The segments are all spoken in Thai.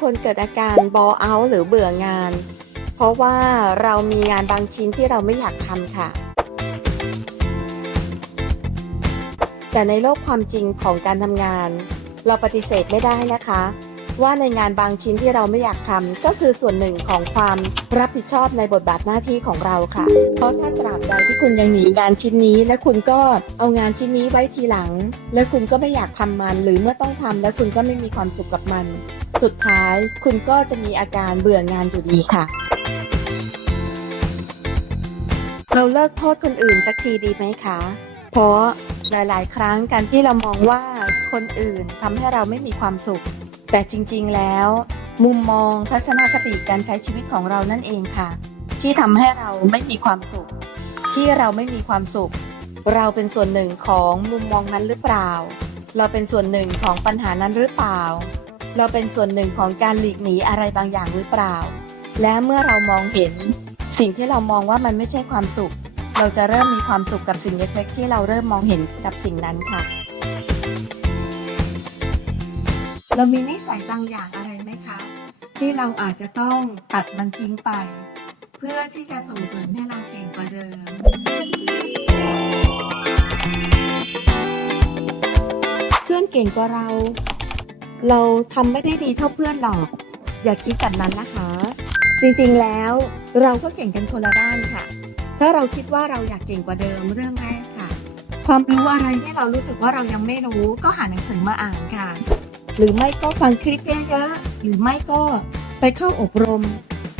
คนเกิดอาการบอเอาหรือเบื่องาน เพราะว่าเรามีงานบางชิ้นที่เราไม่อยากทำค่ะ แต่ในโลกความจริงของการทำงาน เราปฏิเสธไม่ได้นะคะ ว่าในงานบางชิ้นที่เราไม่อยากทำก็คือส่วนหนึ่งของความรับผิดชอบในบทบาทหน้าที่ของเราค่ะ เพราะถ้าตราบใดที่คุณยังหนีงานชิ้นนี้ และคุณก็เอางานชิ้นนี้ไว้ทีหลัง และคุณก็ไม่อยากทำมัน หรือเมื่อต้องทำแล้วคุณก็ไม่มีความสุขกับมัน สุดท้ายคุณก็จะมีอาการเบื่องานอยู่ดีค่ะเราเลิกโทษคนอื่นสักทีดีไหมคะ เพราะหลาย ๆ ครั้งการที่เรามองว่าคนอื่นทำให้เราไม่มีความสุข แต่จริงๆแล้ว มุมมองทัศนคติการใช้ชีวิตของเรานั่นเองค่ะ ที่ทำให้เราไม่มีความสุข ที่เราไม่มีความสุข เราเป็นส่วนหนึ่งของมุมมองนั้นหรือเปล่า เราเป็นส่วนหนึ่งของปัญหานั้นหรือเปล่า เราเป็นส่วนหนึ่งของการหลีกหนีอะไรบางอย่างหรือเปล่า และเมื่อเรามองเห็น สิ่งที่เรามองว่ามันไม่ใช่ความสุข เราจะเริ่มมีความสุขกับสิ่งเล็กๆที่เราเริ่มมองเห็นกับสิ่งนั้นค่ะ เรามีนิสัยบางอย่างอะไรไหมคะ ที่เราอาจจะต้องตัดมันทิ้งไป เพื่อที่จะส่งเสริมให้เราเก่งกว่าเดิม เพื่อนเก่งกว่าเรา เราทำไม่ได้ดีเท่าเพื่อนหรอก อย่าคิดแบบนั้นนะคะ จริงๆแล้วเราก็เก่งกันคนละด้านค่ะ ถ้าเราคิดว่าเราอยากเก่งกว่าเดิมเรื่องแรกค่ะ ความรู้อะไรที่เรารู้สึกว่าเรายังไม่รู้ ก็หาหนังสือมาอ่านค่ะ หรือไม่ก็ฟังคลิปเยอะๆหรือไม่ก็ไปเข้าอบรม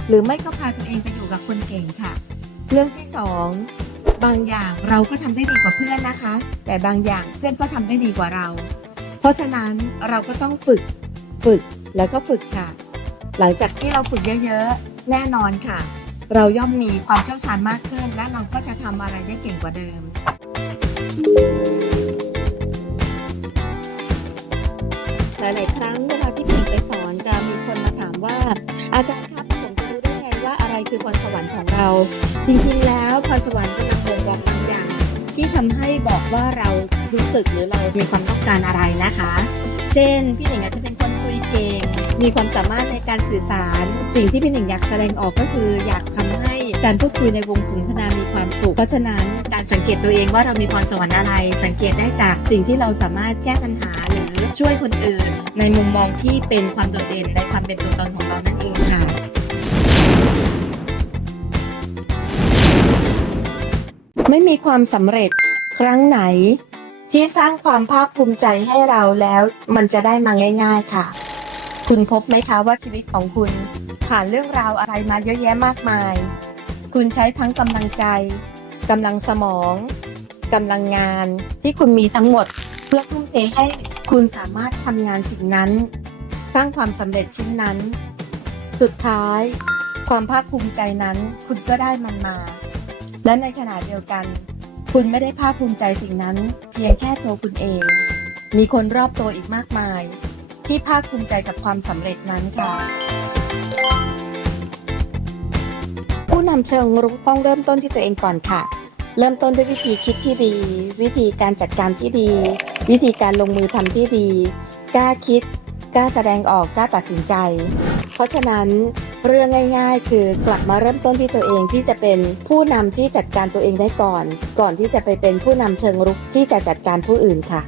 หรือไม่ก็พาตัวเองไปอยู่กับคนเก่งค่ะ เรื่องที่สองบางอย่างเราก็ทำได้ดีกว่าเพื่อนนะคะ แต่บางอย่างเพื่อนก็ทำได้ดีกว่าเรา เพราะฉะนั้นเราก็ต้องฝึกฝึกแล้วก็ฝึกค่ะ หลังจากที่เราฝึกเยอะๆ แน่นอนค่ะ เราย่อมมีความเชี่ยวชาญมากขึ้น และเราก็จะทำอะไรได้เก่งกว่าเดิมห ลายๆครั้งเวลาที่ผมไปสอนจะมีคนมาถามว่า อาจารย์ครับผมจะรู้ได้ไงว่าอะไรคือพรสวรรค์ของเรา จริงๆ แล้วพรสวรรค์กำลังบ่งบอกบางอย่าง ที่ทำให้บอกว่าเรารู้สึกหรือเรามีความต้องการอะไรนะคะ เช่น พี่หนิงอาจจะเป็นคนคุยเก่งมีความสามารถในการสื่อสาร สิ่งที่พี่หนิงอยากแสดงออกก็คืออยากทำให้ การพูดคุยในวงสนทนามีความสุข เพราะฉะนั้นการสังเกตตัวเองว่าเรามีพรสวรรค์อะไร สังเกตได้จากสิ่งที่เราสามารถแก้ปัญหาหรือช่วยคนอื่น ในมุมมองที่เป็นความโดดเด่นในความเป็นตัวตนของเรานั่นเองค่ะไม่มีความสำเร็จครั้งไหน ที่สร้างความภาคภูมิใจให้เราแล้ว มันจะได้มาง่าย ๆค่ะ คุณพบไหมคะว่าชีวิตของคุณ ผ่านเรื่องราวอะไรมาเยอะแยะมากมาย คุณใช้ทั้งกำลังใจกำลังสมองกำลังงานที่คุณมีทั้งหมด เพื่อทุ่มเทให้คุณสามารถทำงานสิ่งนั้น สร้างความสำเร็จชิ้นนั้น สุดท้าย ความภาคภูมิใจนั้นคุณก็ได้มันมา และในขณะเดียวกัน คุณไม่ได้ภาคภูมิใจสิ่งนั้น เพียงแค่ตัวคุณเอง มีคนรอบตัวอีกมากมาย ที่ภาคภูมิใจกับความสำเร็จนั้นค่ะ นำเชิงรุกต้องเริ่มต้นที่ตัวเองก่อนค่ะ เริ่มต้นด้วยวิธีคิดที่ดี วิธีการจัดการที่ดี วิธีการลงมือทำที่ดี กล้าคิด กล้าแสดงออกกล้าตัดสินใจ เพราะฉะนั้นเรื่องง่าย ๆ คือกลับมาเริ่มต้นที่ตัวเองที่จะเป็นผู้นำที่จัดการตัวเองได้ก่อน ก่อนที่จะไปเป็นผู้นำเชิงรุกที่จะจัดการผู้อื่นค่ะ